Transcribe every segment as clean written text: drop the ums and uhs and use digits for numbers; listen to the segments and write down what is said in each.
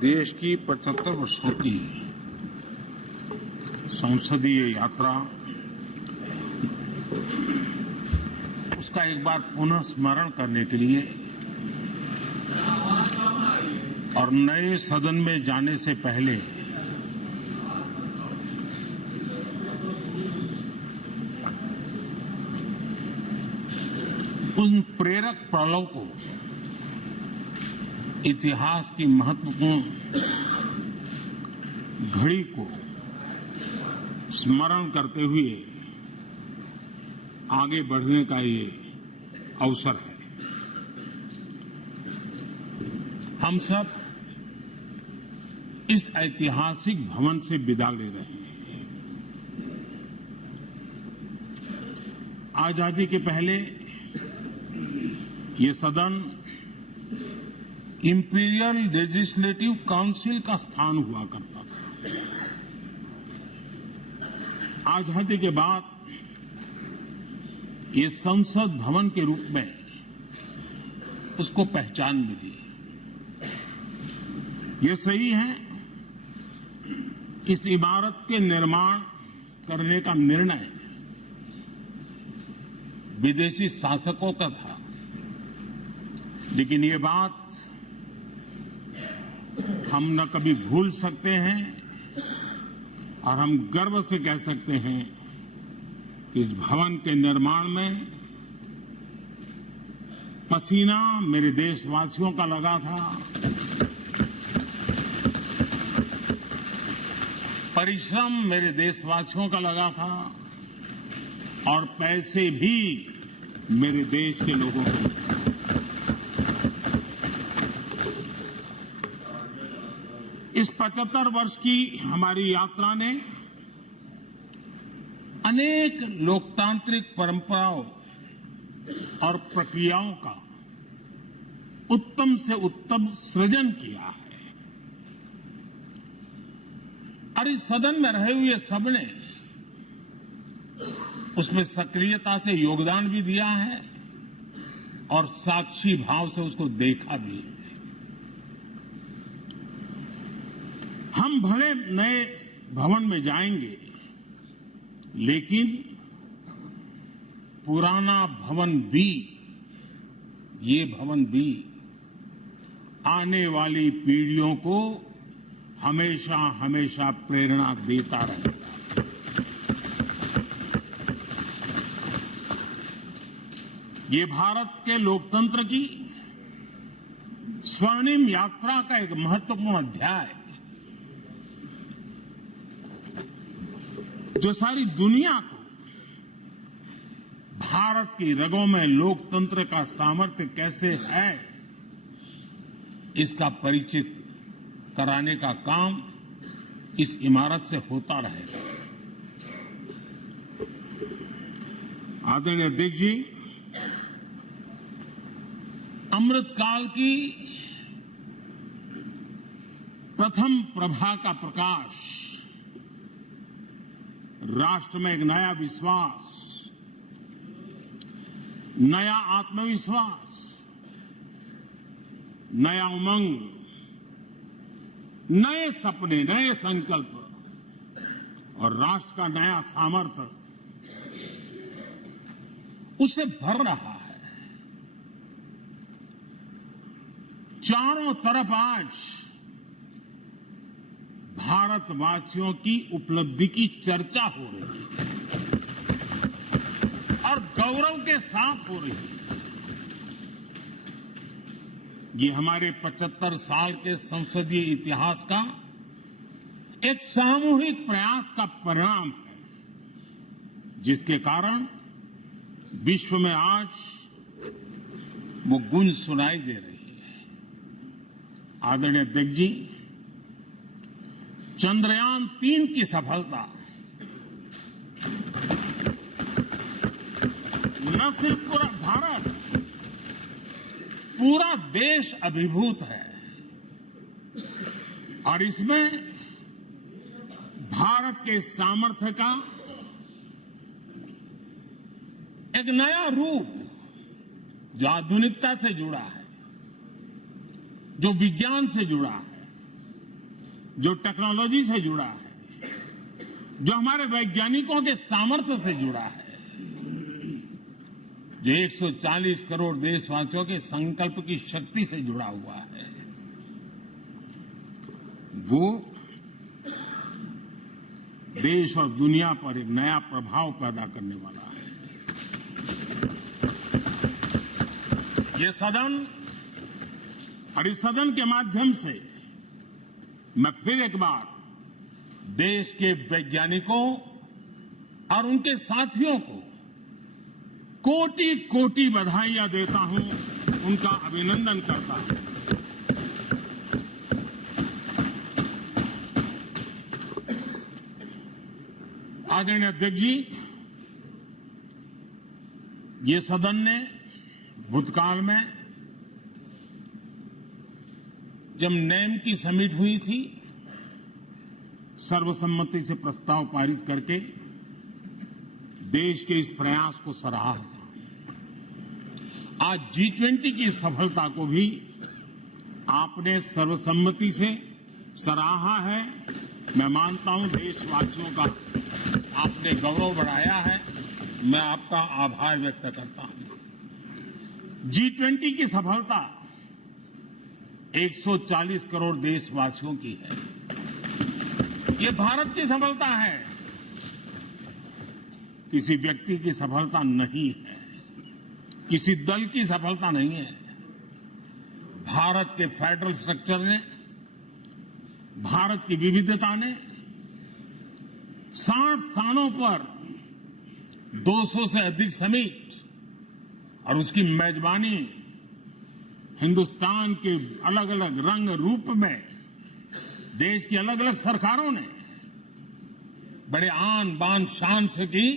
देश की 75 वर्षों की संसदीय यात्रा, उसका एक बार पुनः स्मरण करने के लिए और नए सदन में जाने से पहले उन प्रेरक पड़ाव को, इतिहास की महत्वपूर्ण घड़ी को स्मरण करते हुए आगे बढ़ने का ये अवसर है। हम सब इस ऐतिहासिक भवन से विदा ले रहे हैं। आजादी के पहले ये सदन इंपीरियल लेजिस्लेटिव काउंसिल का स्थान हुआ करता था। आजादी के बाद ये संसद भवन के रूप में उसको पहचान मिली। ये सही है, इस इमारत के निर्माण करने का निर्णय विदेशी शासकों का था, लेकिन ये बात हम न कभी भूल सकते हैं और हम गर्व से कह सकते हैं कि इस भवन के निर्माण में पसीना मेरे देशवासियों का लगा था, परिश्रम मेरे देशवासियों का लगा था और पैसे भी मेरे देश के लोगों के। इस 75 वर्ष की हमारी यात्रा ने अनेक लोकतांत्रिक परंपराओं और प्रक्रियाओं का उत्तम से उत्तम सृजन किया है और इस सदन में रहे हुए सबने उसमें सक्रियता से योगदान भी दिया है और साक्षी भाव से उसको देखा भी है। हम भले नए भवन में जाएंगे, लेकिन पुराना भवन भी, ये भवन भी आने वाली पीढ़ियों को हमेशा हमेशा प्रेरणा देता रहेगा। ये भारत के लोकतंत्र की स्वर्णिम यात्रा का एक महत्वपूर्ण अध्याय, जो सारी दुनिया को भारत की रगों में लोकतंत्र का सामर्थ्य कैसे है, इसका परिचित कराने का काम इस इमारत से होता रहेगा। आदरणीय अध्यक्ष जी, अमृतकाल की प्रथम प्रभा का प्रकाश राष्ट्र में एक नया विश्वास, नया आत्मविश्वास, नया उमंग, नए सपने, नए संकल्प और राष्ट्र का नया सामर्थ्य उसे भर रहा है। चारों तरफ आज भारतवासियों की उपलब्धि की चर्चा हो रही है और गौरव के साथ हो रही है। ये हमारे 75 साल के संसदीय इतिहास का एक सामूहिक प्रयास का परिणाम है, जिसके कारण विश्व में आज वो गूंज सुनाई दे रही है। आदरणीय अध्यक्ष जी, चंद्रयान 3 की सफलता न सिर्फ पूरा भारत, पूरा देश अभिभूत है और इसमें भारत के सामर्थ्य का एक नया रूप, जो आधुनिकता से जुड़ा है, जो विज्ञान से जुड़ा है, जो टेक्नोलॉजी से जुड़ा है, जो हमारे वैज्ञानिकों के सामर्थ्य से जुड़ा है, जो 140 करोड़ देशवासियों के संकल्प की शक्ति से जुड़ा हुआ है, वो देश और दुनिया पर एक नया प्रभाव पैदा करने वाला है। ये सदन और इस सदन के माध्यम से मैं फिर एक बार देश के वैज्ञानिकों और उनके साथियों को कोटि कोटि बधाइयां देता हूं, उनका अभिनंदन करता हूं। आदरणीय अध्यक्ष जी, ये सदन ने भूतकाल में जब नेम की समिट हुई थी, सर्वसम्मति से प्रस्ताव पारित करके देश के इस प्रयास को सराहा था। आज G20 की सफलता को भी आपने सर्वसम्मति से सराहा है। मैं मानता हूं देशवासियों का आपने गौरव बढ़ाया है, मैं आपका आभार व्यक्त करता हूं। G20 की सफलता 140 करोड़ देशवासियों की है। ये भारत की सफलता है, किसी व्यक्ति की सफलता नहीं है, किसी दल की सफलता नहीं है। भारत के फेडरल स्ट्रक्चर ने, भारत की विविधता ने 60 स्थानों पर 200 से अधिक समिट और उसकी मेजबानी हिंदुस्तान के अलग अलग रंग रूप में देश की अलग अलग सरकारों ने बड़े आन बान शान से की,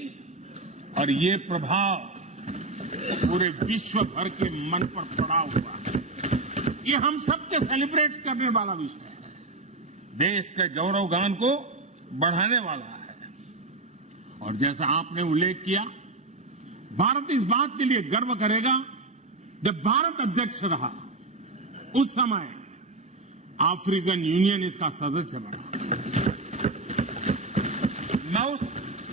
और ये प्रभाव पूरे विश्व भर के मन पर पड़ा हुआ है। ये हम सबके सेलिब्रेट करने वाला विषय है, देश के गौरवगान को बढ़ाने वाला है। और जैसा आपने उल्लेख किया, भारत इस बात के लिए गर्व करेगा, जब भारत अध्यक्ष रहा उस समय अफ्रीकन यूनियन इसका सदस्य बना। मैं उस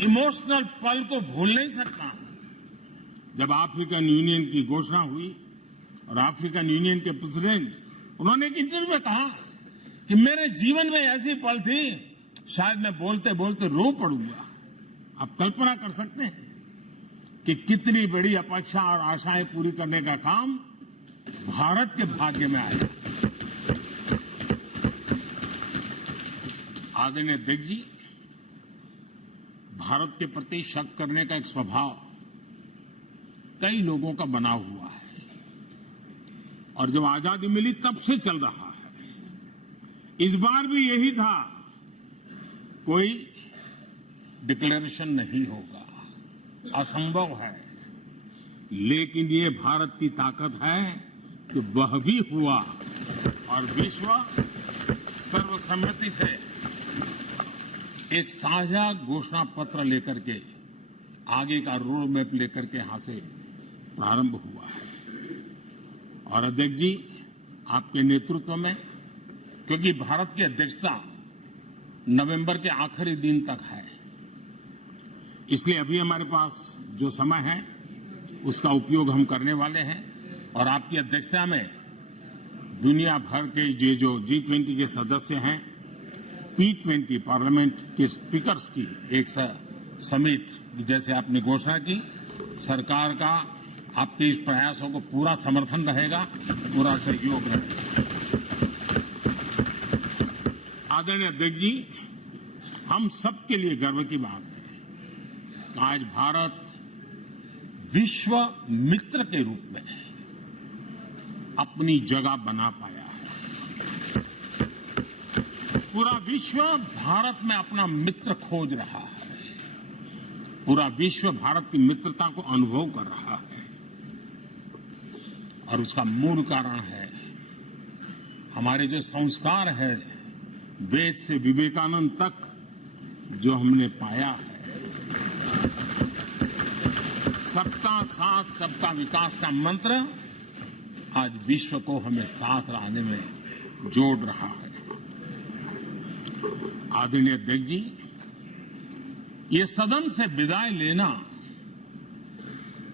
इमोशनल पल को भूल नहीं सकता जब अफ्रीकन यूनियन की घोषणा हुई और अफ्रीकन यूनियन के प्रेसिडेंट, उन्होंने एक इंटरव्यू में कहा कि मेरे जीवन में ऐसी पल थी, शायद मैं बोलते बोलते रो पड़ूंगा। आप कल्पना कर सकते हैं कि कितनी बड़ी अपेक्षा और आशाएं पूरी करने का काम भारत के भाग्य में आया। आदरणीय अध्यक्ष जी, भारत के प्रति शक करने का एक स्वभाव कई लोगों का बना हुआ है, और जब आजादी मिली तब से चल रहा है। इस बार भी यही था, कोई डिक्लेरेशन नहीं होगा, असंभव है। लेकिन ये भारत की ताकत है कि वह भी हुआ, और विश्व सर्वसम्मति से एक साझा घोषणा पत्र लेकर के आगे का रोड मैप लेकर के यहां से प्रारंभ हुआ है। और अध्यक्ष जी, आपके नेतृत्व में, क्योंकि भारत की अध्यक्षता नवंबर के आखिरी दिन तक है, इसलिए अभी हमारे पास जो समय है उसका उपयोग हम करने वाले हैं। और आपकी अध्यक्षता में दुनिया भर के ये जो G20 के सदस्य हैं, P20 पार्लियामेंट के स्पीकर्स की एक समिट जैसे आपने घोषणा की, सरकार का आपके इस प्रयासों को पूरा समर्थन रहेगा, पूरा सहयोग रहेगा। आदरणीय अध्यक्ष जी, हम सबके लिए गर्व की बात है कि आज भारत विश्व मित्र के रूप में अपनी जगह बना पाया है। पूरा विश्व भारत में अपना मित्र खोज रहा है, पूरा विश्व भारत की मित्रता को अनुभव कर रहा है, और उसका मूल कारण है हमारे जो संस्कार है, वेद से विवेकानंद तक जो हमने पाया है। सबका साथ सबका विकास का मंत्र आज विश्व को हमें साथ लाने में जोड़ रहा है। आदरणीय अध्यक्ष जी, ये सदन से विदाई लेना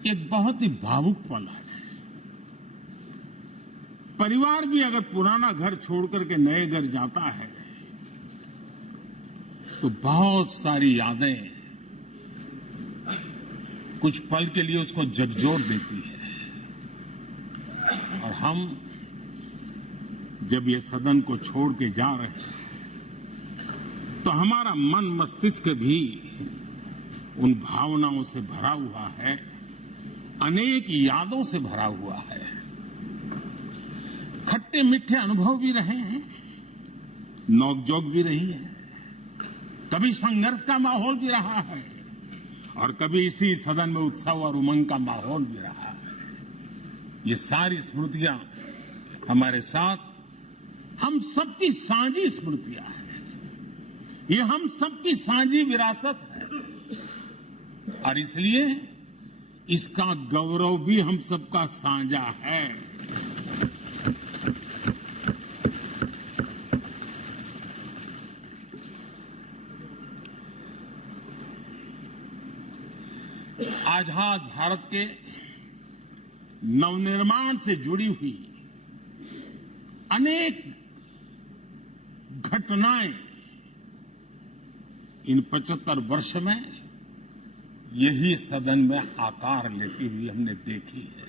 एक बहुत ही भावुक पल है। परिवार भी अगर पुराना घर छोड़कर के नए घर जाता है तो बहुत सारी यादें कुछ पल के लिए उसको झकझोर देती है। और हम जब ये सदन को छोड़ के जा रहे हैं तो हमारा मन मस्तिष्क भी उन भावनाओं से भरा हुआ है, अनेक यादों से भरा हुआ है। खट्टे मीठे अनुभव भी रहे हैं, नोकझोंक भी रही है, कभी संघर्ष का माहौल भी रहा है और कभी इसी सदन में उत्सव और उमंग का माहौल भी रहा है। ये सारी स्मृतियां हमारे साथ हम सबकी साझी स्मृतियां हैं, ये हम सबकी साझी विरासत है और इसलिए इसका गौरव भी हम सबका साझा है। आजाद भारत के नवनिर्माण से जुड़ी हुई अनेक घटनाएं इन 75 वर्ष में यही सदन में आकार लेती हुई हमने देखी है।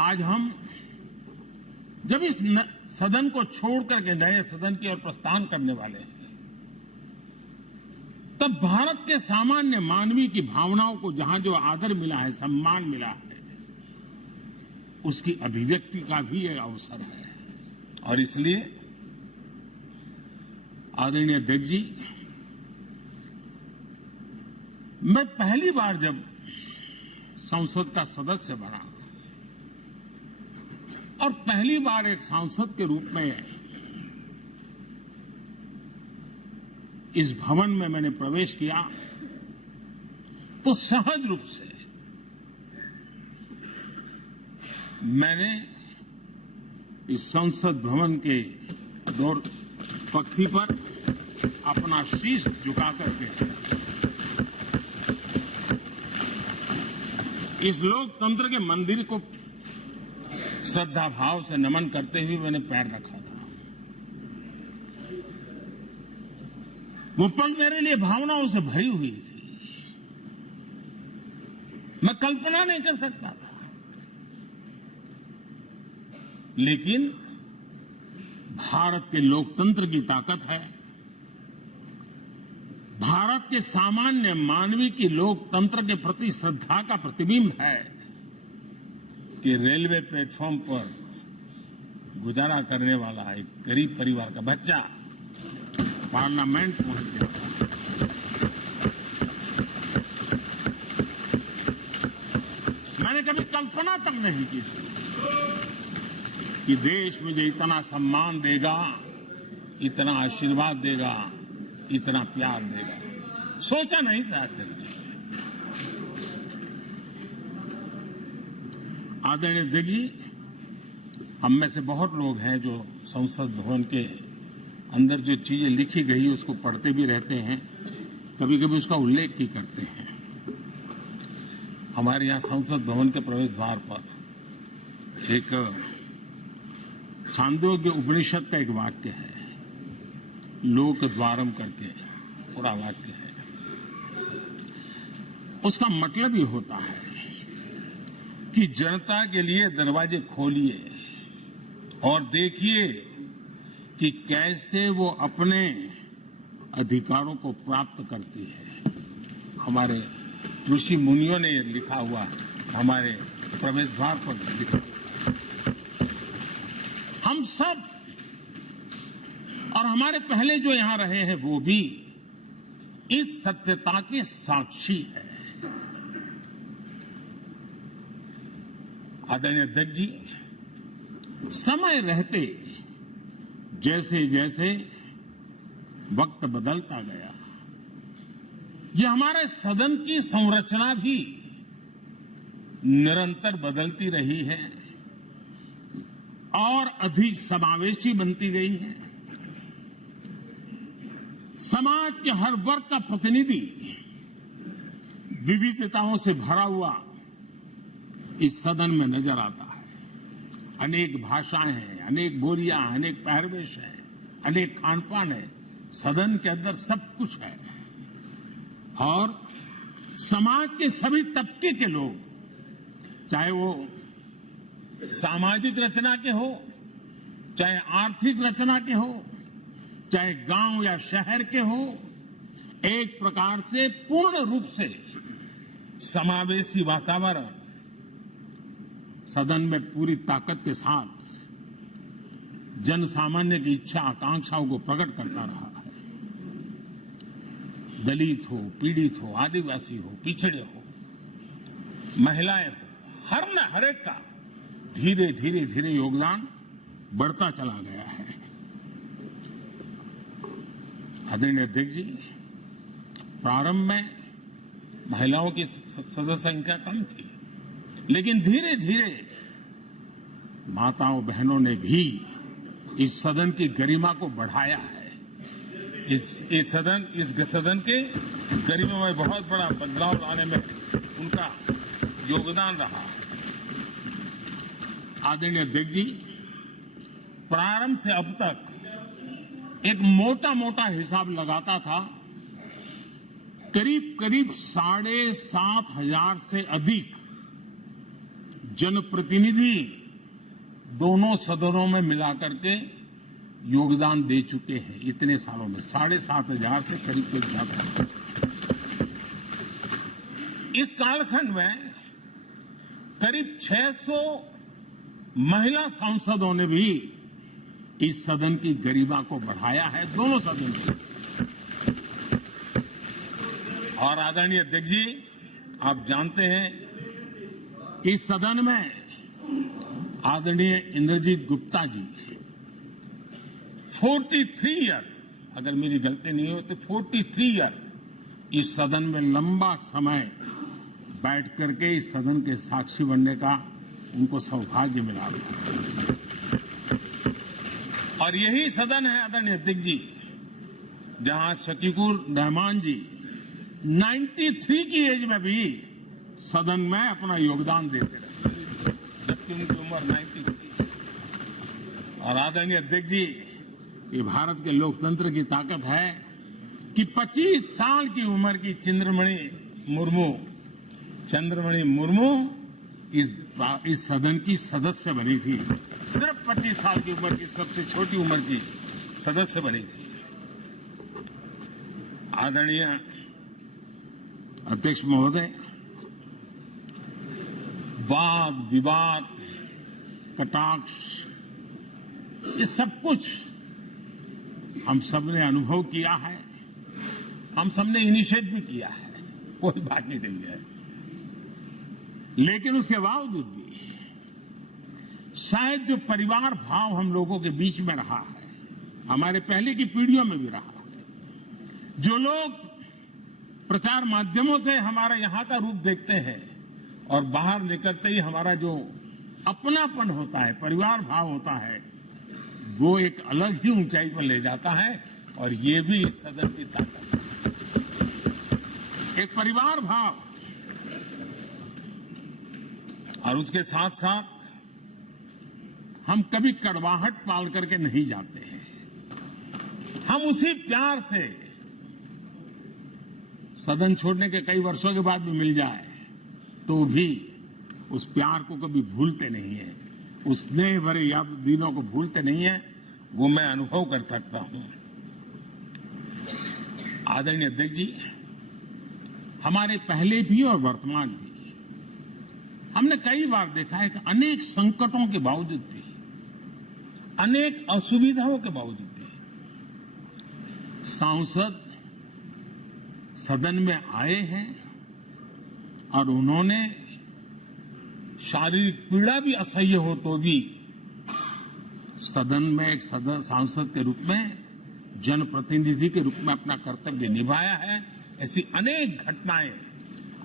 आज हम जब इस सदन को छोड़ करके नए सदन की ओर प्रस्थान करने वाले हैं तब भारत के सामान्य मानवीय की भावनाओं को जहां जो आदर मिला है, सम्मान मिला है, उसकी अभिव्यक्ति का भी एक अवसर है। और इसलिए आदरणीय अध्यक्ष जी, मैं पहली बार जब संसद का सदस्य बना और पहली बार एक सांसद के रूप में इस भवन में मैंने प्रवेश किया तो सहज रूप से मैंने इस संसद भवन के डोर पक्ति पर अपना शीश झुका करके इस लोकतंत्र के मंदिर को श्रद्धा भाव से नमन करते हुए मैंने पैर रखा था। वो पल मेरे लिए भावनाओं से भरी हुई थी, मैं कल्पना नहीं कर सकता था। लेकिन भारत के लोकतंत्र की ताकत है, भारत के सामान्य मानवीय की लोकतंत्र के प्रति श्रद्धा का प्रतिबिंब है कि रेलवे प्लेटफॉर्म पर गुजारा करने वाला एक गरीब परिवार का बच्चा पार्लियामेंट पहुंच गया। मैंने कभी कल्पना तक नहीं की कि देश मुझे इतना सम्मान देगा, इतना आशीर्वाद देगा, इतना प्यार देगा। सोचा नहीं था अध्यक्ष। आदरणीय अध्यक्ष जी, हम में से बहुत लोग हैं जो संसद भवन के अंदर जो चीजें लिखी गई उसको पढ़ते भी रहते हैं, कभी कभी उसका उल्लेख भी करते हैं। हमारे यहाँ संसद भवन के प्रवेश द्वार पर एक छांदोग्य उपनिषद का एक वाक्य है, लोक द्वारम करके पूरा वाक्य है। उसका मतलब ये होता है कि जनता के लिए दरवाजे खोलिए और देखिए कि कैसे वो अपने अधिकारों को प्राप्त करती है। हमारे ऋषि मुनियों ने लिखा हुआ, हमारे प्रवेश द्वार पर लिखा। हम सब और हमारे पहले जो यहां रहे हैं वो भी इस सत्यता के साक्षी है। आदरणीय अध्यक्ष जी, समय रहते जैसे जैसे वक्त बदलता गया, ये हमारे सदन की संरचना भी निरंतर बदलती रही है। और अधिक समावेशी बनती गई है। समाज के हर वर्ग का प्रतिनिधि विविधताओं से भरा हुआ इस सदन में नजर आता है। अनेक भाषाएं हैं, अनेक बोलियां, अनेक पहरवेश है, अनेक खान पान है। सदन के अंदर सब कुछ है और समाज के सभी तबके के लोग, चाहे वो सामाजिक रचना के हो, चाहे आर्थिक रचना के हो, चाहे गांव या शहर के हो, एक प्रकार से पूर्ण रूप से समावेशी वातावरण सदन में पूरी ताकत के साथ जन सामान्य की इच्छा आकांक्षाओं को प्रकट करता रहा है। दलित हो, पीड़ित हो, आदिवासी हो, पिछड़े हो, महिलाएं हो, हर एक का धीरे धीरे धीरे योगदान बढ़ता चला गया है। आदरणीय अध्यक्ष जी, प्रारंभ में महिलाओं की सदस्य संख्या कम थी, लेकिन धीरे धीरे माताओं बहनों ने भी इस सदन की गरिमा को बढ़ाया है। इस सदन के गरिमा में बहुत बड़ा बदलाव लाने में उनका योगदान रहा है। आदरणीय अध्यक्ष जी, प्रारंभ से अब तक एक मोटा हिसाब लगाता था, करीब 7,500 से अधिक जनप्रतिनिधि दोनों सदनों में मिलाकर के योगदान दे चुके हैं। इतने सालों में 7,500 से करीब ज्यादा। इस कालखंड में करीब 600 महिला सांसदों ने भी इस सदन की गरिमा को बढ़ाया है, दोनों सदन की। और आदरणीय अध्यक्ष जी, आप जानते हैं कि इस सदन में आदरणीय इंद्रजीत गुप्ता जी 43 ईयर, अगर मेरी गलती नहीं हो तो 43 ईयर इस सदन में लंबा समय बैठ करके इस सदन के साक्षी बनने का उनको सौभाग्य मिला। और यही सदन है आदरणीय अध्यक्ष जी जहां शकीकुर रहमान जी 93 की एज में भी सदन में अपना योगदान देते रहे, जबकि उनकी उम्र 93। और आदरणीय अध्यक्ष जी, ये भारत के लोकतंत्र की ताकत है कि 25 साल की उम्र की चंद्रमणि मुर्मू इस सदन की सदस्य बनी थी। सिर्फ 25 साल की उम्र की, सबसे छोटी उम्र की सदस्य बनी थी। आदरणीय अध्यक्ष महोदय, वाद विवाद, कटाक्ष, ये सब कुछ हम सबने अनुभव किया है, हम सबने इनिशिएट भी किया है, कोई बात नहीं रही है। लेकिन उसके बावजूद भी शायद जो परिवार भाव हम लोगों के बीच में रहा है, हमारे पहले की पीढ़ियों में भी रहा है, जो लोग प्रचार माध्यमों से हमारा यहाँ का रूप देखते हैं और बाहर निकलते ही हमारा जो अपनापन होता है, परिवार भाव होता है, वो एक अलग ही ऊंचाई पर ले जाता है। और ये भी इस सदन की ताकत है, एक परिवार भाव। और उसके साथ साथ हम कभी कड़वाहट पाल करके नहीं जाते हैं। हम उसी प्यार से सदन छोड़ने के कई वर्षों के बाद भी मिल जाए तो भी उस प्यार को कभी भूलते नहीं है, उस स्नेह भरे याद दिनों को भूलते नहीं है। वो मैं अनुभव कर सकता हूं। आदरणीय अध्यक्ष जी, हमारे पहले भी और वर्तमान भी हमने कई बार देखा है कि अनेक संकटों के बावजूद भी, अनेक असुविधाओं के बावजूद भी सांसद सदन में आए हैं और उन्होंने शारीरिक पीड़ा भी असह्य हो तो भी सदन में एक सांसद के रूप में, जनप्रतिनिधि के रूप में अपना कर्तव्य निभाया है। ऐसी अनेक घटनाएं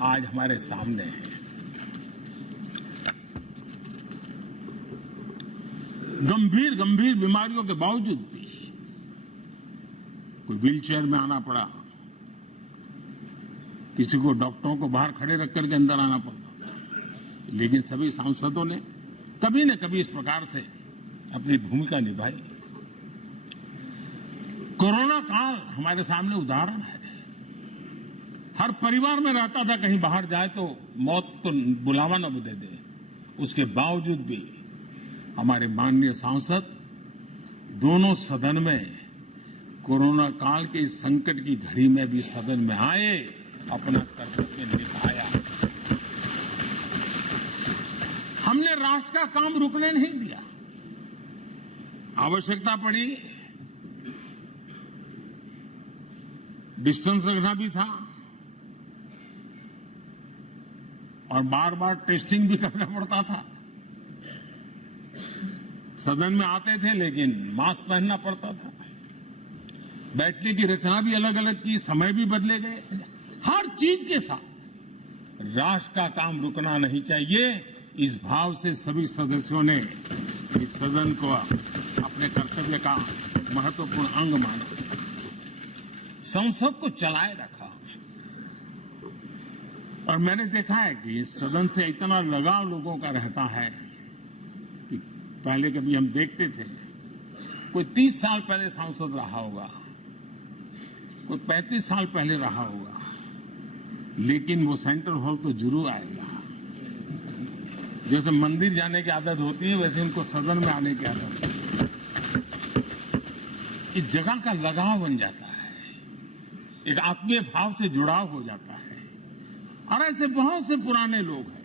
आज हमारे सामने हैं। गंभीर गंभीर बीमारियों के बावजूद भी कोई व्हीलचेयर में आना पड़ा, किसी को डॉक्टरों को बाहर खड़े रख करके अंदर आना पड़ता, लेकिन सभी सांसदों ने कभी न कभी इस प्रकार से अपनी भूमिका निभाई। कोरोना काल हमारे सामने उदाहरण है। हर परिवार में रहता था कहीं बाहर जाए तो मौत को बुलावा न दे दे, उसके बावजूद भी हमारे माननीय सांसद दोनों सदन में कोरोना काल के इस संकट की घड़ी में भी सदन में आए, अपना कर्तव्य निभाया। हमने राष्ट्र का काम रुकने नहीं दिया। आवश्यकता पड़ी, डिस्टेंस रखना भी था और बार बार टेस्टिंग भी करना पड़ता था। सदन में आते थे लेकिन मास्क पहनना पड़ता था। बैठने की रचना भी अलग अलग की, समय भी बदले गए। हर चीज के साथ राष्ट्र का काम रुकना नहीं चाहिए, इस भाव से सभी सदस्यों ने इस सदन को अपने कर्तव्य का महत्वपूर्ण अंग माना, संसद को चलाए रखा। और मैंने देखा है कि इस सदन से इतना लगाव लोगों का रहता है कि पहले कभी हम देखते थे कोई 30 साल पहले सांसद रहा होगा, कोई 35 साल पहले रहा होगा, लेकिन वो सेंट्रल हॉल तो जरूर आएगा। जैसे मंदिर जाने की आदत होती है वैसे इनको सदन में आने की आदत है। इस जगह का लगाव बन जाता है, एक आत्मीय भाव से जुड़ाव हो जाता है। और ऐसे बहुत से पुराने लोग हैं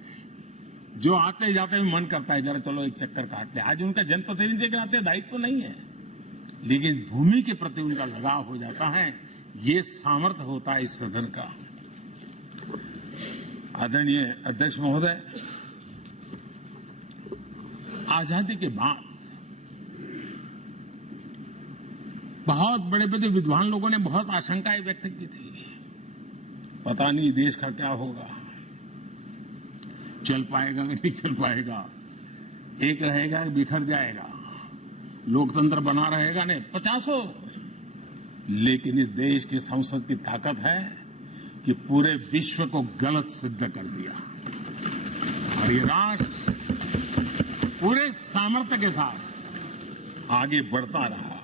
जो आते जाते भी मन करता है जरा चलो एक चक्कर काटते। आज उनका जनप्रतिनिधि के नाते दायित्व तो नहीं है, लेकिन भूमि के प्रति उनका लगाव हो जाता है। ये सामर्थ्य होता है इस सदन का। आदरणीय अध्यक्ष महोदय, आजादी के बाद बहुत बड़े बड़े विद्वान लोगों ने बहुत आशंकाएं व्यक्त की थी, पता नहीं देश का क्या होगा, चल पाएगा कि नहीं चल पाएगा, एक रहेगा कि बिखर जाएगा, लोकतंत्र बना रहेगा नहीं, 50। लेकिन इस देश की संसद की ताकत है कि पूरे विश्व को गलत सिद्ध कर दिया और ये राष्ट्र पूरे सामर्थ्य के साथ आगे बढ़ता रहा।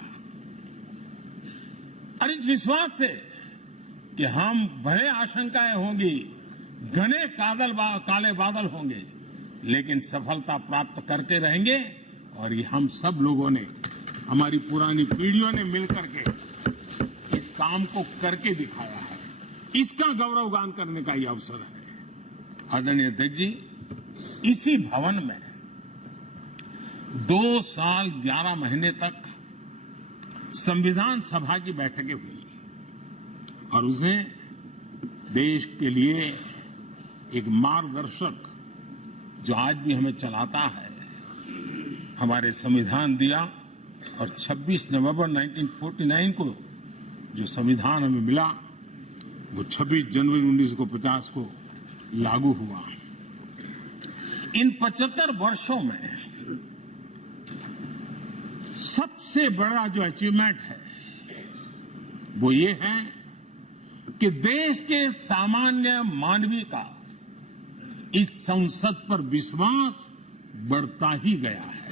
और इस विश्वास से कि हम भले आशंकाएं होंगी, घने काले बादल होंगे, लेकिन सफलता प्राप्त करते रहेंगे। और ये हम सब लोगों ने, हमारी पुरानी पीढ़ियों ने मिलकर के इस काम को करके दिखाया है। इसका गौरवगान करने का ये अवसर है। आदरणीय अध्यक्ष जी, इसी भवन में 2 साल 11 महीने तक संविधान सभा की बैठकें हुई और उसने देश के लिए एक मार्गदर्शक जो आज भी हमें चलाता है, हमारे संविधान दिया। और 26 नवंबर 1949 को जो संविधान हमें मिला वो 26 जनवरी 1950 को लागू हुआ। इन 75 वर्षों में सबसे बड़ा जो अचीवमेंट है वो ये है कि देश के सामान्य मानवी का इस संसद पर विश्वास बढ़ता ही गया है।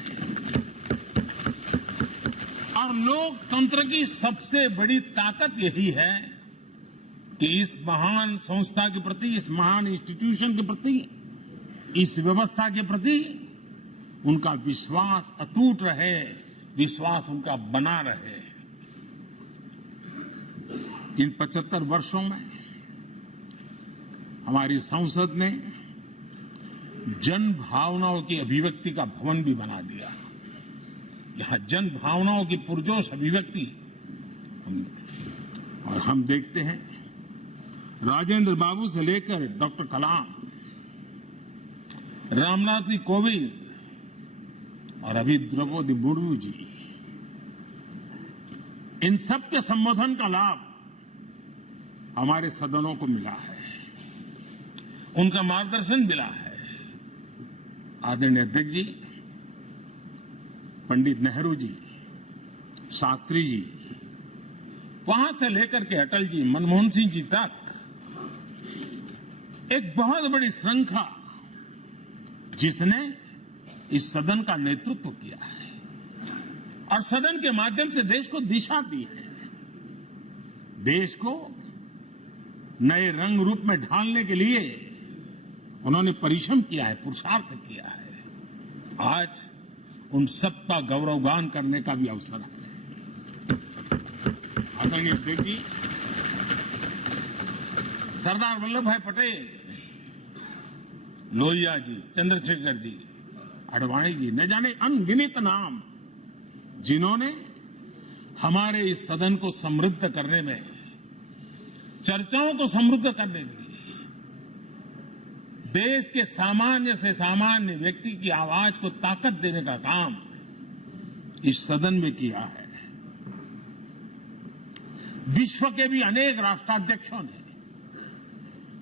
और लोकतंत्र की सबसे बड़ी ताकत यही है कि इस महान संस्था के प्रति, इस महान इंस्टीट्यूशन के प्रति, इस व्यवस्था के प्रति उनका विश्वास अटूट रहे, विश्वास उनका बना रहे। इन 75 वर्षों में हमारी संसद ने जन भावनाओं की अभिव्यक्ति का भवन भी बना दिया। यहां जन भावनाओं की पुरजोश अभिव्यक्ति और हम देखते हैं राजेंद्र बाबू से लेकर डॉक्टर कलाम, रामनाथ जी कोविंद और अभी द्रौपदी मुर्मू जी, इन सब के संबोधन का लाभ हमारे सदनों को मिला है, उनका मार्गदर्शन मिला है। आदरणीय अध्यक्ष जी, पंडित नेहरू जी, शास्त्री जी, वहां से लेकर के अटल जी, मनमोहन सिंह जी तक एक बहुत बड़ी श्रृंखला जिसने इस सदन का नेतृत्व किया है और सदन के माध्यम से देश को दिशा दी है, देश को नए रंग रूप में ढालने के लिए उन्होंने परिश्रम किया है, पुरुषार्थ किया है। आज उन सबका गौरवगान करने का भी अवसर है। आदरणीय अध्यक्ष जी, सरदार वल्लभ भाई पटेल, लोहिया जी, चंद्रशेखर जी, आडवाणी जी, न जाने अनगिनत नाम जिन्होंने हमारे इस सदन को समृद्ध करने में, चर्चाओं को समृद्ध करने में, देश के सामान्य से सामान्य व्यक्ति की आवाज को ताकत देने का काम इस सदन में किया है। विश्व के भी अनेक राष्ट्राध्यक्षों ने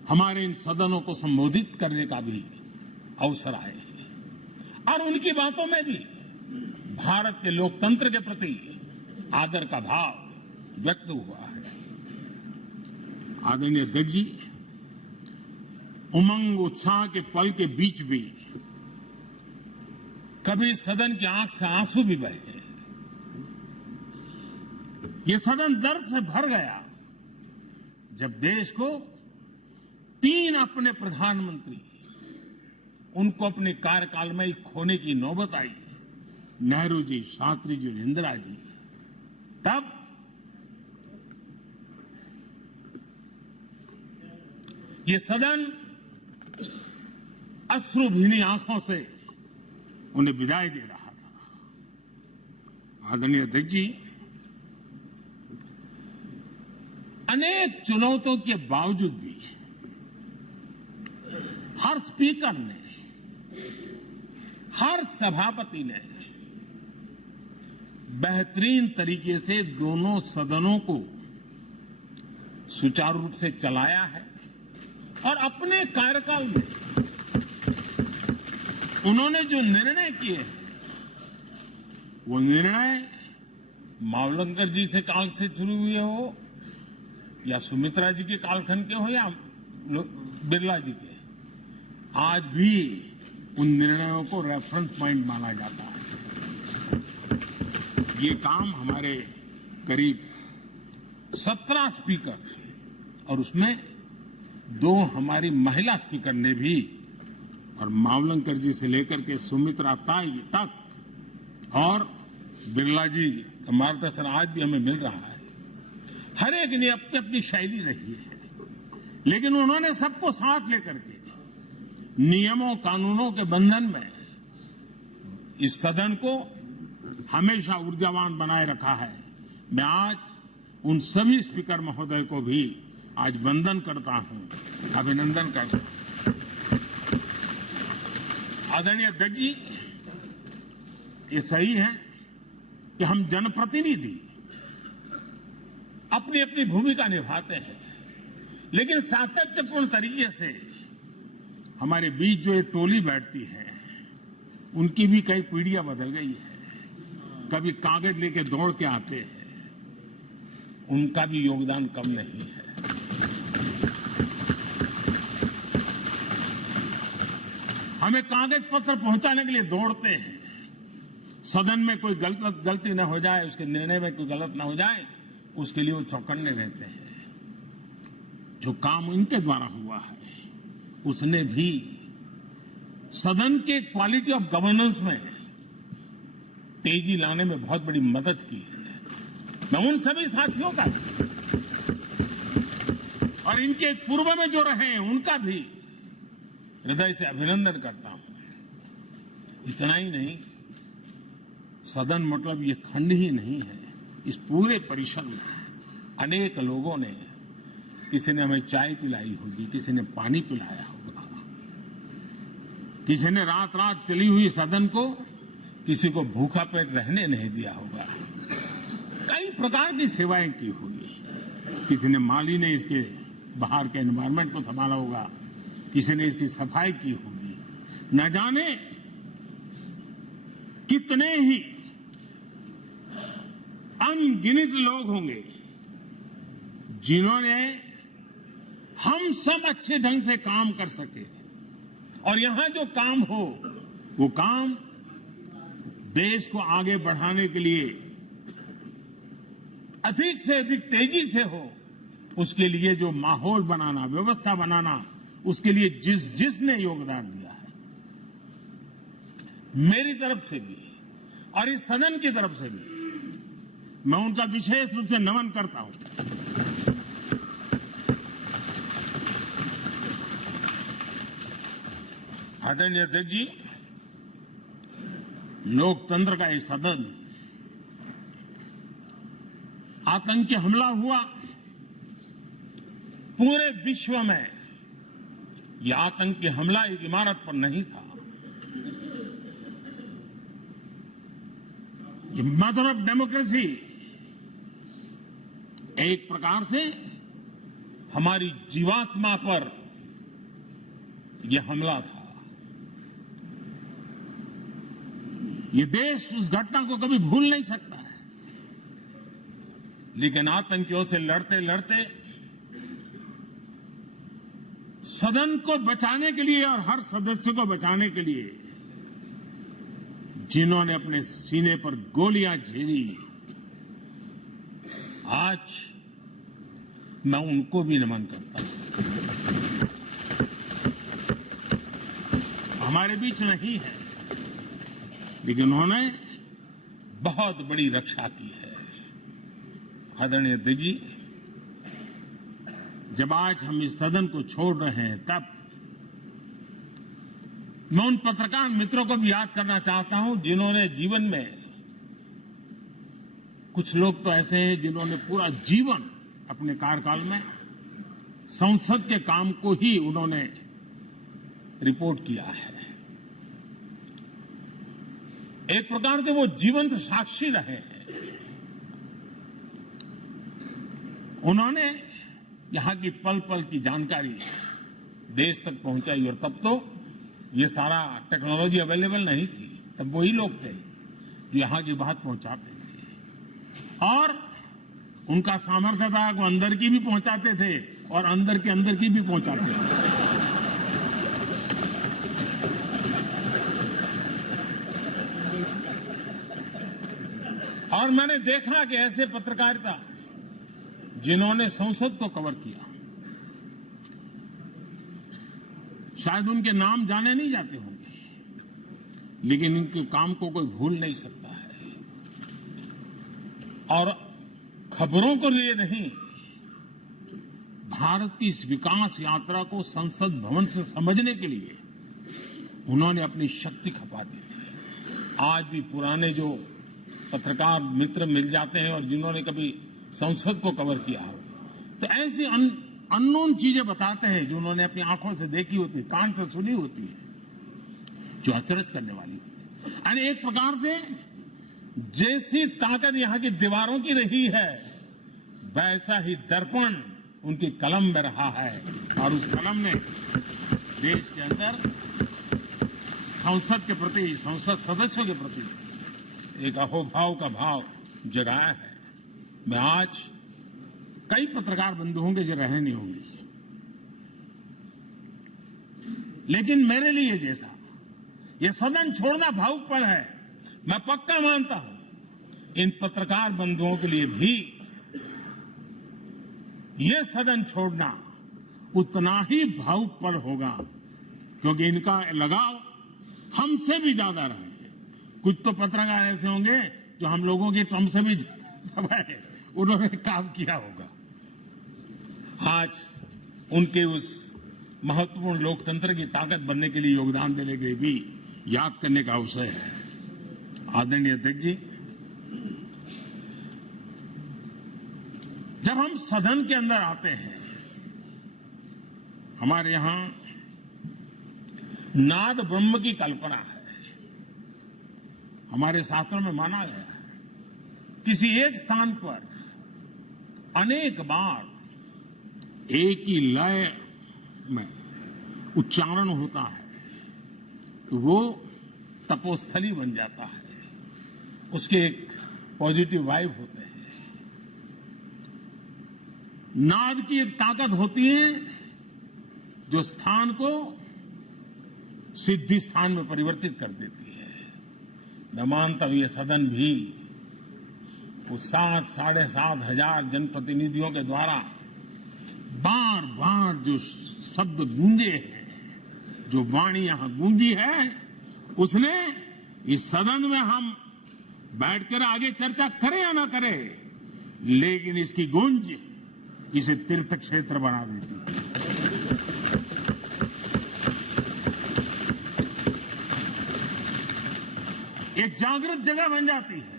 हमारे इन सदनों को संबोधित करने का भी अवसर आए हैं और उनकी बातों में भी भारत के लोकतंत्र के प्रति आदर का भाव व्यक्त हुआ है। आदरणीय अध्यक्ष जी, उमंग उत्साह के पल के बीच भी कभी सदन की आंख से आंसू भी बहे। ये सदन दर्द से भर गया जब देश को 3 अपने प्रधानमंत्री उनको अपने कार्यकाल में ही खोने की नौबत आई, नेहरू जी, शास्त्री जी और इंदिरा जी। तब ये सदन अश्रु भीनी आंखों से उन्हें विदाई दे रहा था। आदरणीय अध्यक्ष जी, अनेक चुनौतियों के बावजूद भी हर स्पीकर ने, हर सभापति ने बेहतरीन तरीके से दोनों सदनों को सुचारू रूप से चलाया है और अपने कार्यकाल में उन्होंने जो निर्णय किए हैं वो निर्णय मावलंकर जी से काल से शुरू हुए हो या सुमित्रा जी के कालखंड के हो या बिरला जी के, आज भी उन निर्णयों को रेफरेंस पॉइंट माना जाता है। ये काम हमारे करीब 17 स्पीकर और उसमें 2 हमारी महिला स्पीकर ने भी, और मावलंकर जी से लेकर के सुमित्रा ताई तक और बिरला जी का मार्गदर्शन आज भी हमें मिल रहा है। हर एक ने अपनी अपनी शैली रही है, लेकिन उन्होंने सबको साथ लेकर के नियमों कानूनों के बंधन में इस सदन को हमेशा ऊर्जावान बनाए रखा है। मैं आज उन सभी स्पीकर महोदय को भी आज वंदन करता हूं, अभिनंदन करता हूं। आदरणीय अध्यक्ष जी, ये सही है कि हम जनप्रतिनिधि अपनी अपनी भूमिका निभाते हैं, लेकिन सातत्यपूर्ण तरीके से हमारे बीच जो ये टोली बैठती है उनकी भी कई पीढ़ियां बदल गई है। कभी कागज लेके दौड़ के आते हैं, उनका भी योगदान कम नहीं है। हमें कागज पत्र पहुंचाने के लिए दौड़ते हैं, सदन में कोई गलती न हो जाए, उसके निर्णय में कोई गलत न हो जाए, उसके लिए वो चौकन्ने रहते हैं। जो काम इनके द्वारा हुआ है उसने भी सदन के क्वालिटी ऑफ गवर्नेंस में तेजी लाने में बहुत बड़ी मदद की है। मैं उन सभी साथियों का और इनके पूर्व में जो रहे हैं उनका भी हृदय से अभिनंदन करता हूं। इतना ही नहीं, सदन मतलब ये खंड ही नहीं है, इस पूरे परिसर में अनेक लोगों ने, किसी ने हमें चाय पिलाई होगी, किसी ने पानी पिलाया होगा, किसी ने रात रात चली हुई सदन को किसी को भूखा पेट रहने नहीं दिया होगा। कई प्रकार की सेवाएं की होगी। किसी ने माली ने इसके बाहर के एनवायरनमेंट को संभाला होगा, किसी ने इसकी सफाई की होगी। न जाने कितने ही अनगिनत लोग होंगे जिन्होंने हम सब अच्छे ढंग से काम कर सके, और यहां जो काम हो वो काम देश को आगे बढ़ाने के लिए अधिक से अधिक तेजी से हो, उसके लिए जो माहौल बनाना, व्यवस्था बनाना, उसके लिए जिसने योगदान दिया है, मेरी तरफ से भी और इस सदन की तरफ से भी मैं उनका विशेष रूप से नमन करता हूं। आदरणीय अध्यक्ष जी, लोकतंत्र का ये सदन, आतंकी हमला हुआ, पूरे विश्व में यह आतंकी हमला एक इमारत पर नहीं था, ये मदर ऑफ डेमोक्रेसी एक प्रकार से हमारी जीवात्मा पर यह हमला था। ये देश उस घटना को कभी भूल नहीं सकता है, लेकिन आतंकियों से लड़ते लड़ते सदन को बचाने के लिए और हर सदस्य को बचाने के लिए जिन्होंने अपने सीने पर गोलियां झेली, आज मैं उनको भी नमन करता हूं। हमारे बीच नहीं है, लेकिन उन्होंने बहुत बड़ी रक्षा की है। आदरणीय अध्यक्ष जी, जब आज हम इस सदन को छोड़ रहे हैं, तब मैं उन पत्रकार मित्रों को भी याद करना चाहता हूं जिन्होंने जीवन में, कुछ लोग तो ऐसे हैं जिन्होंने पूरा जीवन अपने कार्यकाल में संसद के काम को ही उन्होंने रिपोर्ट किया है। एक प्रकार से वो जीवंत साक्षी रहे हैं। उन्होंने यहां की पल पल की जानकारी देश तक पहुंचाई, और तब तो ये सारा टेक्नोलॉजी अवेलेबल नहीं थी। तब वही लोग थे जो यहां की बात पहुंचाते थे, और उनका सामर्थ्य था वो अंदर की भी पहुंचाते थे और अंदर की भी पहुंचाते थे। और मैंने देखा कि ऐसे पत्रकारिता जिन्होंने संसद को कवर किया, शायद उनके नाम जाने नहीं जाते होंगे, लेकिन इनके काम को कोई भूल नहीं सकता है। और खबरों को लिए नहीं, भारत की इस विकास यात्रा को संसद भवन से समझने के लिए उन्होंने अपनी शक्ति खपा दी थी। आज भी पुराने जो पत्रकार मित्र मिल जाते हैं और जिन्होंने कभी संसद को कवर किया हो, तो ऐसी अननोन चीजें बताते हैं जो उन्होंने अपनी आंखों से देखी होती, कान से सुनी होती है, जो अचरज करने वाली होती है। यानी एक प्रकार से जैसी ताकत यहां की दीवारों की रही है, वैसा ही दर्पण उनकी कलम में रहा है, और उस कलम ने देश के अंदर संसद के प्रति, संसद सदस्यों के प्रति एक अहोभाव का भाव जगाया है। मैं आज, कई पत्रकार बंधु होंगे जो रहे नहीं होंगे, लेकिन मेरे लिए जैसा ये सदन छोड़ना भावुक पल है, मैं पक्का मानता हूं इन पत्रकार बंधुओं के लिए भी ये सदन छोड़ना उतना ही भावुक पल होगा, क्योंकि इनका लगाव हमसे भी ज्यादा रहे। कुछ तो पत्रकार ऐसे होंगे जो हम लोगों की टर्म से भी समय उन्होंने काम किया होगा। आज उनके उस महत्वपूर्ण लोकतंत्र की ताकत बनने के लिए योगदान देने के लिए भी याद करने का अवसर है। आदरणीय अध्यक्ष जी, जब हम सदन के अंदर आते हैं, हमारे यहां नाद ब्रह्म की कल्पना है। हमारे शास्त्रों में माना गया है किसी एक स्थान पर अनेक बार एक ही लय में उच्चारण होता है तो वो तपोस्थली बन जाता है, उसके एक पॉजिटिव वाइब होते हैं। नाद की एक ताकत होती है जो स्थान को सिद्धि स्थान में परिवर्तित कर देती है। मैं मानता हूं ये सदन भी उस 7,500 हजार जनप्रतिनिधियों के द्वारा बार बार जो शब्द गूंजे हैं, जो वाणी यहां गूंजी है, उसने इस सदन में हम बैठकर आगे चर्चा करें या ना करें, लेकिन इसकी गूंज इसे तीर्थ क्षेत्र बना देती है। एक जागृत जगह बन जाती है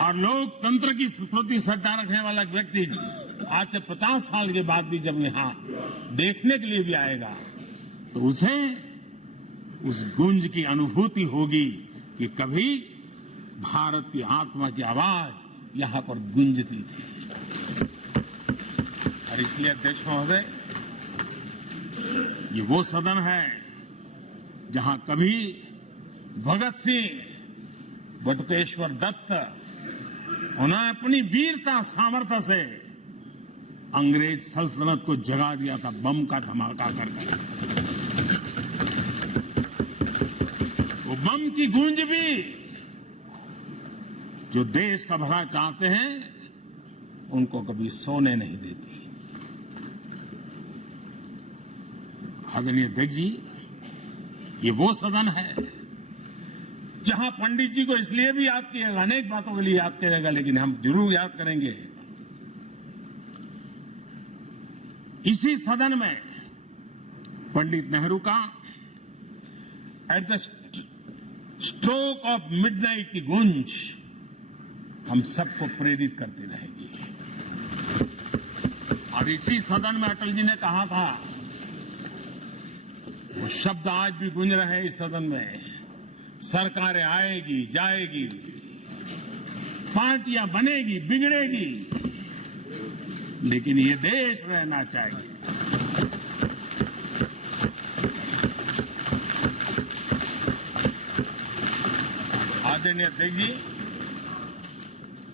और लोकतंत्र की प्रति श्रद्धा रखने वाला व्यक्ति आज से 50 साल के बाद भी जब यहां देखने के लिए भी आएगा तो उसे उस गूंज की अनुभूति होगी कि कभी भारत की आत्मा की आवाज यहां पर गूंजती थी। और इसलिए अध्यक्ष महोदय, ये वो सदन है जहां कभी भगत सिंह, बटुकेश्वर दत्त, उन्होंने अपनी वीरता सामर्थ्य से अंग्रेज सल्तनत को जगा दिया था बम का धमाका करके। वो बम की गूंज भी जो देश का भला चाहते हैं उनको कभी सोने नहीं देती। आदरणीय अध्यक्ष जी, ये वो सदन है जहां पंडित जी को इसलिए भी याद किएगा, अनेक बातों के लिए याद करेगा, लेकिन हम जरूर याद करेंगे इसी सदन में पंडित नेहरू का at the stroke of midnight की गूंज हम सबको प्रेरित करती रहेगी। और इसी सदन में अटल जी ने कहा था, वो शब्द आज भी गूंज रहे हैं इस सदन में, सरकारें आएगी जाएगी, पार्टियां बनेगी बिगड़ेगी, लेकिन ये देश रहना चाहिए। आदरणीय अध्यक्ष जी,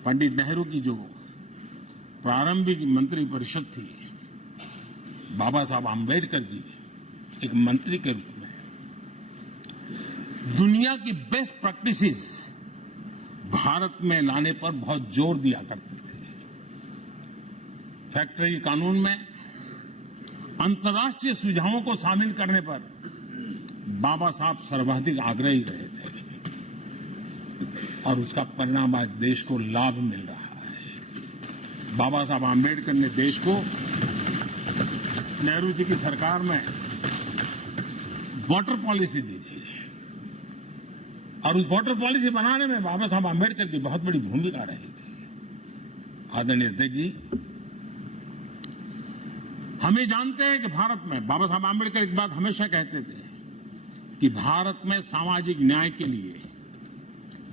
पंडित नेहरू की जो प्रारंभिक मंत्री परिषद थी, बाबा साहब आम्बेडकर जी एक मंत्री के रूप में दुनिया की बेस्ट प्रैक्टिसेस भारत में लाने पर बहुत जोर दिया करते थे। फैक्ट्री कानून में अंतर्राष्ट्रीय सुझावों को शामिल करने पर बाबा साहब सर्वाधिक आग्रही रहे थे और उसका परिणाम आज देश को लाभ मिल रहा है। बाबा साहब आम्बेडकर ने देश को नेहरू जी की सरकार में वाटर पॉलिसी दी थी और उस वाटर पॉलिसी बनाने में बाबा साहब आम्बेडकर की बहुत बड़ी भूमिका रही थी। आदरणीय अध्यक्ष जी, हम ये जानते हैं कि भारत में बाबा साहब आम्बेडकर एक बात हमेशा कहते थे कि भारत में सामाजिक न्याय के लिए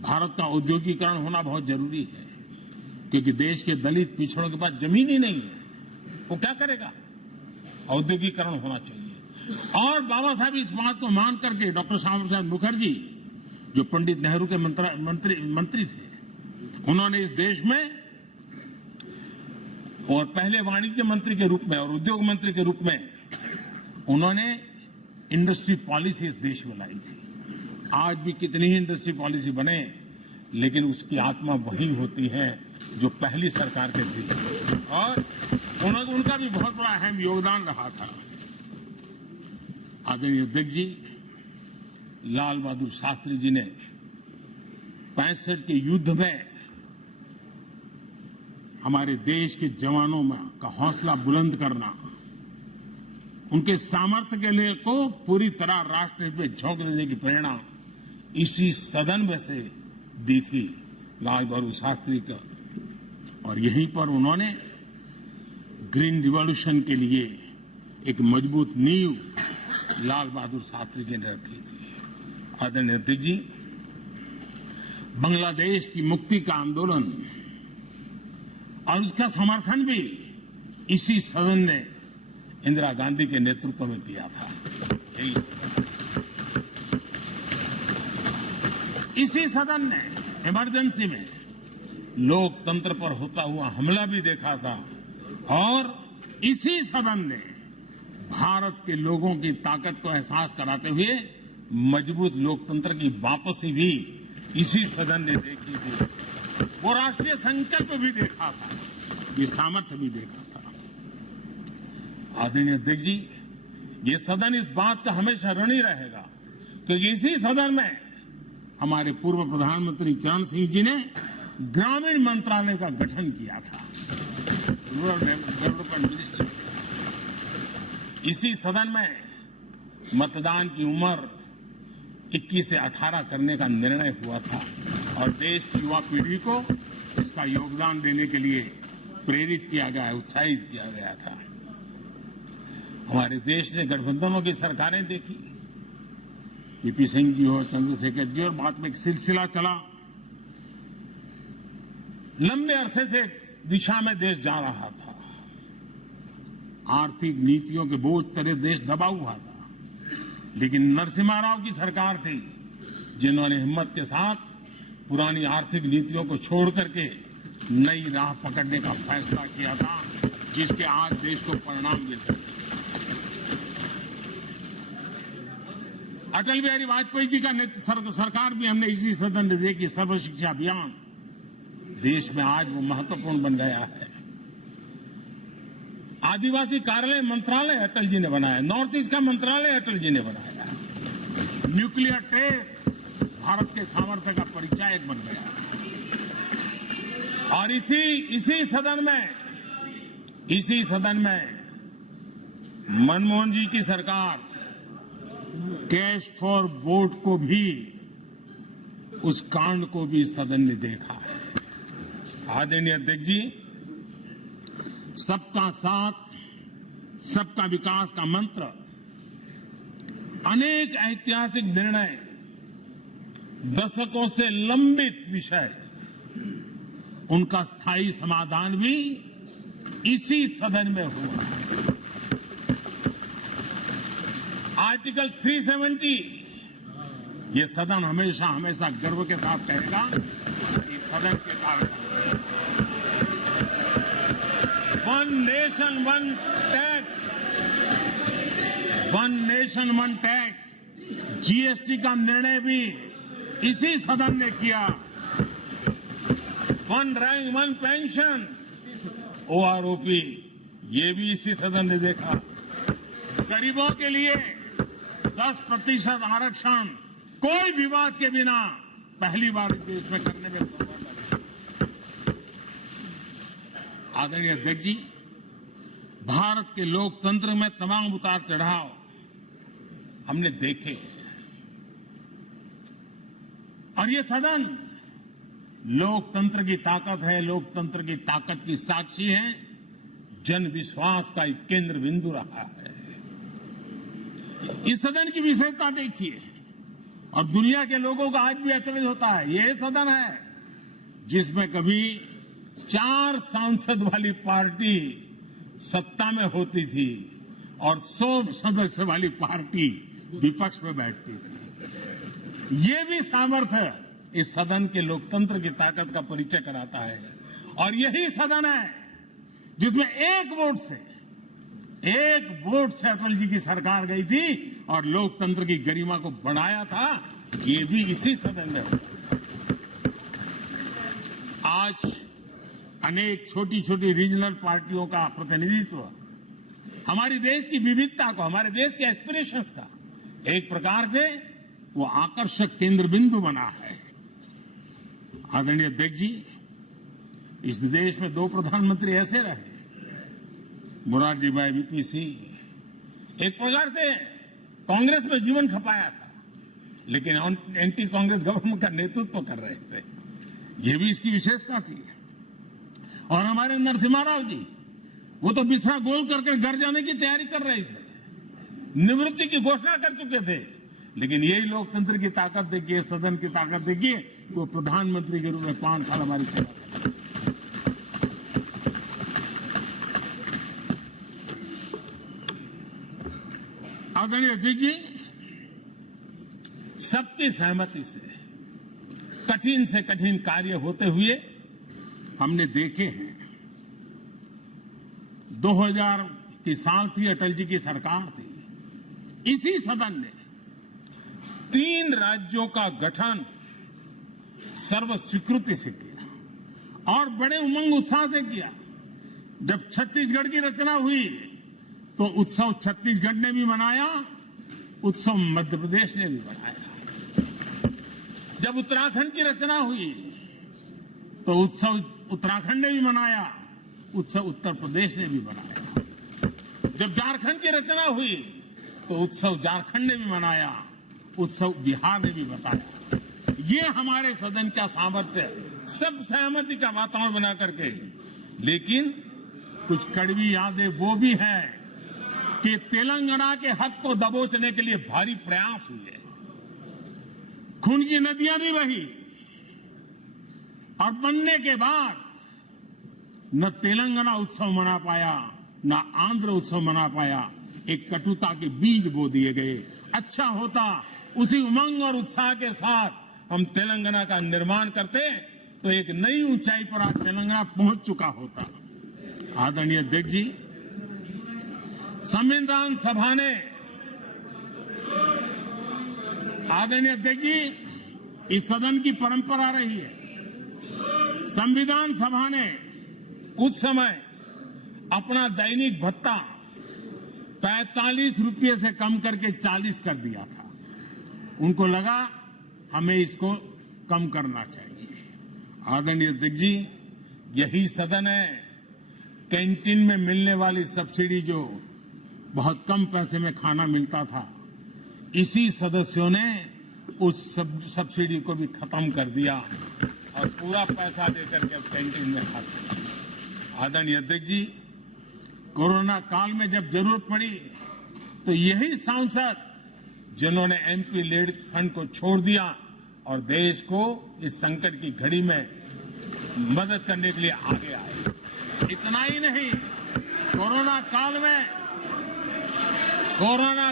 भारत का औद्योगिकरण होना बहुत जरूरी है, क्योंकि देश के दलित पिछड़ों के पास जमीन ही नहीं है, वो क्या करेगा? औद्योगिकरण होना चाहिए। और बाबा साहब इस बात को मान करके डॉक्टर श्यामा प्रसाद मुखर्जी, जो पंडित नेहरू के मंत्री थे, उन्होंने इस देश में और पहले वाणिज्य मंत्री के रूप में और उद्योग मंत्री के रूप में उन्होंने इंडस्ट्री पॉलिसी इस देश में लाई थी। आज भी कितनी ही इंडस्ट्री पॉलिसी बने, लेकिन उसकी आत्मा वही होती है जो पहली सरकार के थी और उनका भी बहुत बड़ा अहम योगदान रहा था। आदरणीय अध्यक्ष जी, लाल बहादुर शास्त्री जी ने 65 के युद्ध में हमारे देश के जवानों में का हौसला बुलंद करना, उनके सामर्थ्य के लिए को पूरी तरह राष्ट्र में झोंक देने की प्रेरणा इसी सदन में से दी थी लाल बहादुर शास्त्री का। और यहीं पर उन्होंने ग्रीन रिवॉल्यूशन के लिए एक मजबूत नींव लाल बहादुर शास्त्री जी ने रखी थी। आदरणीय अध्यक्ष जी, बांग्लादेश की मुक्ति का आंदोलन और उसका समर्थन भी इसी सदन ने इंदिरा गांधी के नेतृत्व में किया था। इसी सदन ने इमरजेंसी में लोकतंत्र पर होता हुआ हमला भी देखा था और इसी सदन ने भारत के लोगों की ताकत को एहसास कराते हुए मजबूत लोकतंत्र की वापसी भी इसी सदन ने देखी थी। वो राष्ट्रीय संकल्प भी देखा था, ये सामर्थ्य भी देखा था। आदरणीय अध्यक्ष जी, ये सदन इस बात का हमेशा ऋणी रहेगा क्योंकि इसी सदन में हमारे पूर्व प्रधानमंत्री चरण सिंह जी ने ग्रामीण मंत्रालय का गठन किया था, रूरल डेवलपमेंट मिनिस्ट्री। इसी सदन में मतदान की उम्र 21 से 18 करने का निर्णय हुआ था और देश की युवा पीढ़ी को इसका योगदान देने के लिए प्रेरित किया गया, उत्साहित किया गया था। हमारे देश ने गठबंधनों की सरकारें देखी, पीपी सिंह जी हो, चंद्रशेखर जी, और बाद में एक सिलसिला चला। लंबे अरसे से दिशा में देश जा रहा था, आर्थिक नीतियों के बोझ तले देश दबा हुआ था, लेकिन नरसिम्हा राव की सरकार थी जिन्होंने हिम्मत के साथ पुरानी आर्थिक नीतियों को छोड़ करके नई राह पकड़ने का फैसला किया था, जिसके आज देश को परिणाम मिल रहे हैं। अटल बिहारी वाजपेयी जी का सरकार भी हमने इसी सदन ने देखी। सर्व शिक्षा अभियान देश में आज वो महत्वपूर्ण बन गया है। आदिवासी कार्यालय मंत्रालय अटल जी ने बनाया, नॉर्थ ईस्ट का मंत्रालय अटल जी ने बनाया। न्यूक्लियर टेस्ट भारत के सामर्थ्य का परिचायक बन गया। और इसी सदन में मनमोहन जी की सरकार कैश फॉर वोट को भी, उस कांड को भी सदन ने देखा है। आदरणीय अध्यक्ष जी, सबका साथ सबका विकास का मंत्र, अनेक ऐतिहासिक निर्णय, दशकों से लंबित विषय, उनका स्थायी समाधान भी इसी सदन में हुआ। आर्टिकल 370, ये सदन हमेशा हमेशा गर्व के साथ कहेगा, इस सदन के कारण one nation one tax, GST का निर्णय भी इसी सदन ने किया। One rank one pension, OROP, ये भी इसी सदन ने देखा। गरीबों के लिए 10% आरक्षण कोई विवाद के बिना पहली बार देश में करने में सफल। आदरणीय अध्यक्ष जी, भारत के लोकतंत्र में तमाम उतार चढ़ाव हमने देखे और ये सदन लोकतंत्र की ताकत है, लोकतंत्र की ताकत की साक्षी है, जन विश्वास का एक केंद्र बिंदु रहा है। इस सदन की विशेषता देखिए और दुनिया के लोगों का आज भी आश्चर्य होता है। यह सदन है जिसमें कभी 4 सांसद वाली पार्टी सत्ता में होती थी और 100 सदस्य वाली पार्टी विपक्ष में बैठती थी। ये भी सामर्थ्य इस सदन के लोकतंत्र की ताकत का परिचय कराता है। और यही सदन है जिसमें एक वोट से अटल जी की सरकार गई थी और लोकतंत्र की गरिमा को बढ़ाया था। ये भी इसी सदन में हुआ। आज अनेक छोटी छोटी रीजनल पार्टियों का प्रतिनिधित्व हमारे देश की विविधता को, हमारे देश के एस्पिरेशंस का एक प्रकार से वो आकर्षक केंद्र बिंदु बना है। आदरणीय अध्यक्ष जी, इस देश में 2 प्रधानमंत्री ऐसे रहे, मोरारजी भाई, वीपी सिंह। एक प्रकार से कांग्रेस में जीवन खपाया था, लेकिन एंटी कांग्रेस गवर्नमेंट का नेतृत्व कर रहे थे। ये भी इसकी विशेषता थी। और हमारे नरसिम्हा राव जी, वो तो बिस्तर गोल करके घर जाने की तैयारी कर रहे थे, निवृत्ति की घोषणा कर चुके थे, लेकिन यही लोकतंत्र की ताकत देखिए, सदन की ताकत देखिए, वो प्रधानमंत्री के रूप में 5 साल हमारी सेवा करें। आदरणीय अध्यक्ष जी, सबकी सहमति से कठिन कार्य होते हुए हमने देखे हैं। 2000 की साल थी, अटल जी की सरकार थी। इसी सदन ने 3 राज्यों का गठन सर्व स्वीकृति से किया और बड़े उमंग उत्साह से किया। जब छत्तीसगढ़ की रचना हुई तो उत्सव छत्तीसगढ़ ने भी मनाया, उत्सव मध्य प्रदेश ने भी मनाया। जब उत्तराखंड की रचना हुई तो उत्सव उत्तराखंड ने भी मनाया, उत्सव उत्तर प्रदेश ने भी मनाया। जब झारखंड की रचना हुई तो उत्सव झारखंड ने भी मनाया, उत्सव बिहार ने भी बताया। ये हमारे सदन का सामर्थ्य, सब सहमति का वातावरण बना करके। लेकिन कुछ कड़वी यादें वो भी है कि तेलंगाना के हक को दबोचने के लिए भारी प्रयास हुए, खून की नदियां भी बही और बनने के बाद न तेलंगाना उत्सव मना पाया, न आंध्र उत्सव मना पाया। एक कटुता के बीज बो दिए गए। अच्छा होता उसी उमंग और उत्साह के साथ हम तेलंगाना का निर्माण करते तो एक नई ऊंचाई पर आज तेलंगाना पहुंच चुका होता। आदरणीय अध्यक्ष जी, संविधान सभा ने, आदरणीय अध्यक्ष जी, इस सदन की परंपरा रही है। संविधान सभा ने उस समय अपना दैनिक भत्ता 45 रुपये से कम करके 40 कर दिया था। उनको लगा हमें इसको कम करना चाहिए। आदरणीय अध्यक्ष जी, यही सदन है कैंटीन में मिलने वाली सब्सिडी, जो बहुत कम पैसे में खाना मिलता था, इसी सदस्यों ने उस सब्सिडी को भी खत्म कर दिया और पूरा पैसा देकर के अब कैंटीन में खाते। आदरणीय अध्यक्ष जी, कोरोना काल में जब जरूरत पड़ी तो यही सांसद जिन्होंने एमपी लीड फंड को छोड़ दिया और देश को इस संकट की घड़ी में मदद करने के लिए आगे आए। इतना ही नहीं, कोरोना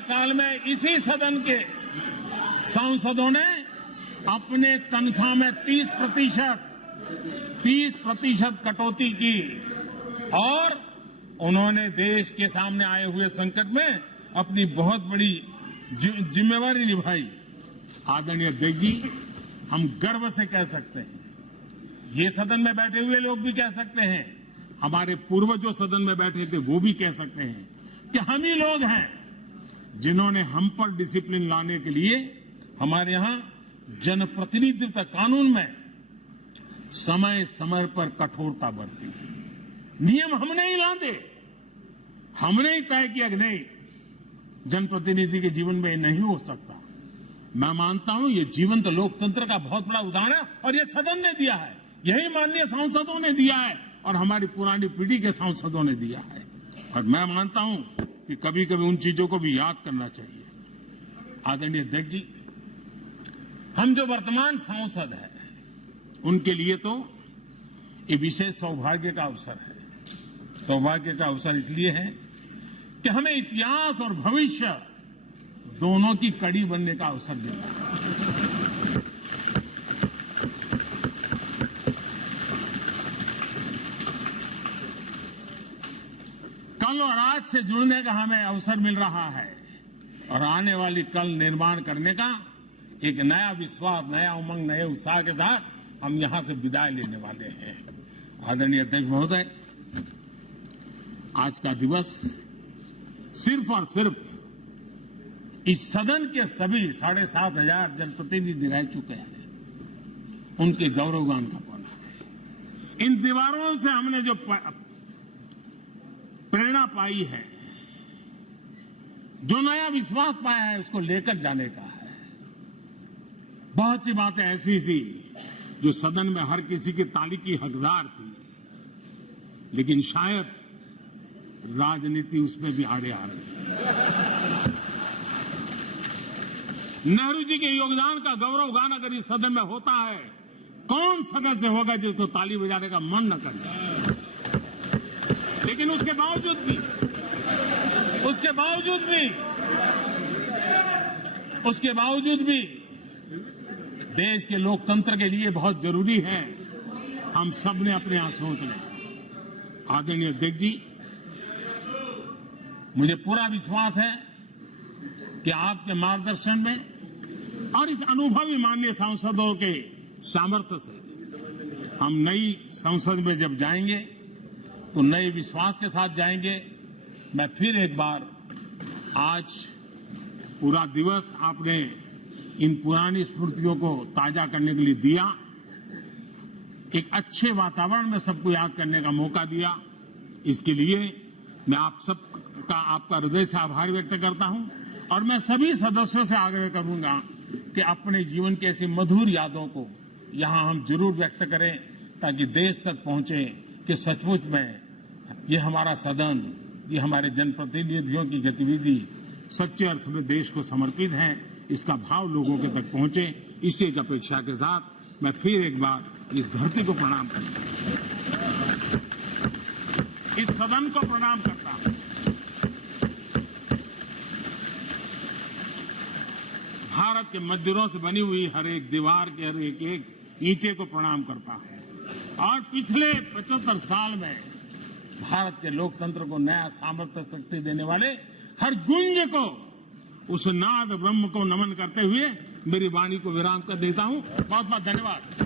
काल में इसी सदन के सांसदों ने अपने तनख्वाह में 30% कटौती की और उन्होंने देश के सामने आए हुए संकट में अपनी बहुत बड़ी जिम्मेवारी निभाई। आदरणीय अध्यक्ष जी, हम गर्व से कह सकते हैं, ये सदन में बैठे हुए लोग भी कह सकते हैं, हमारे पूर्वज जो सदन में बैठे थे वो भी कह सकते हैं कि हम ही लोग हैं जिन्होंने हम पर डिसिप्लिन लाने के लिए हमारे यहां जनप्रतिनिधित्व कानून में समय समय पर कठोरता बरती। नियम हमने ही लादे, हमने ही तय किया कि नहीं, जनप्रतिनिधि के जीवन में ये नहीं हो सकता। मैं मानता हूं ये जीवंत लोकतंत्र का बहुत बड़ा उदाहरण है और ये सदन ने दिया है, यही माननीय सांसदों ने दिया है और हमारी पुरानी पीढ़ी के सांसदों ने दिया है। और मैं मानता हूं कि कभी कभी उन चीजों को भी याद करना चाहिए। आदरणीय अध्यक्ष जी, हम जो वर्तमान सांसद हैं उनके लिए तो ये विशेष सौभाग्य का अवसर है। सौभाग्य का अवसर इसलिए है कि हमें इतिहास और भविष्य दोनों की कड़ी बनने का अवसर मिला है। कल और आज से जुड़ने का हमें अवसर मिल रहा है और आने वाली कल निर्माण करने का एक नया विश्वास, नया उमंग, नए उत्साह के साथ हम यहां से विदाई लेने वाले हैं। आदरणीय अध्यक्ष महोदय, आज का दिवस सिर्फ और सिर्फ इस सदन के सभी 7,500 जनप्रतिनिधि रह चुके हैं उनके गौरवगान का पल है। इन दीवारों से हमने जो प्रेरणा पाई है, जो नया विश्वास पाया है, उसको लेकर जाने का है। बहुत सी बातें ऐसी थी जो सदन में हर किसी की ताली की हकदार थी, लेकिन शायद राजनीति उसमें भी आड़े आ रही है। नेहरू जी के योगदान का गौरव गान अगर इस सदन में होता है, कौन सदस्य होगा जिसको ताली बजाने का मन न करे। लेकिन उसके बावजूद भी देश के लोकतंत्र के लिए बहुत जरूरी है हम सब ने अपने यहां सोच लें। आदरणीय अध्यक्ष जी, मुझे पूरा विश्वास है कि आपके मार्गदर्शन में और इस अनुभवी माननीय सांसदों के सामर्थ्य से हम नई संसद में जब जाएंगे तो नए विश्वास के साथ जाएंगे। मैं फिर एक बार आज पूरा दिवस आपने इन पुरानी स्मृतियों को ताजा करने के लिए दिया, एक अच्छे वातावरण में सबको याद करने का मौका दिया। इसके लिए मैं आप सबका आपका हृदय से आभार व्यक्त करता हूं और मैं सभी सदस्यों से आग्रह करूंगा कि अपने जीवन की ऐसी मधुर यादों को यहां हम जरूर व्यक्त करें ताकि देश तक पहुंचे कि सचमुच में ये हमारा सदन, ये हमारे जनप्रतिनिधियों की गतिविधि सच्चे अर्थ में देश को समर्पित है, इसका भाव लोगों के तक पहुंचे। इसी एक अपेक्षा के साथ मैं फिर एक बार इस धरती को प्रणाम करता हूं, इस सदन को प्रणाम करता हूं। भारत के मंदिरों से बनी हुई हर एक दीवार के हर एक ईंटे को प्रणाम करता हूं और पिछले 75 साल में भारत के लोकतंत्र को नया सामर्थ्य शक्ति देने वाले हर गुंज को, उस नाद ब्रह्म को नमन करते हुए मेरी वाणी को विराम कर देता हूं। बहुत बहुत धन्यवाद।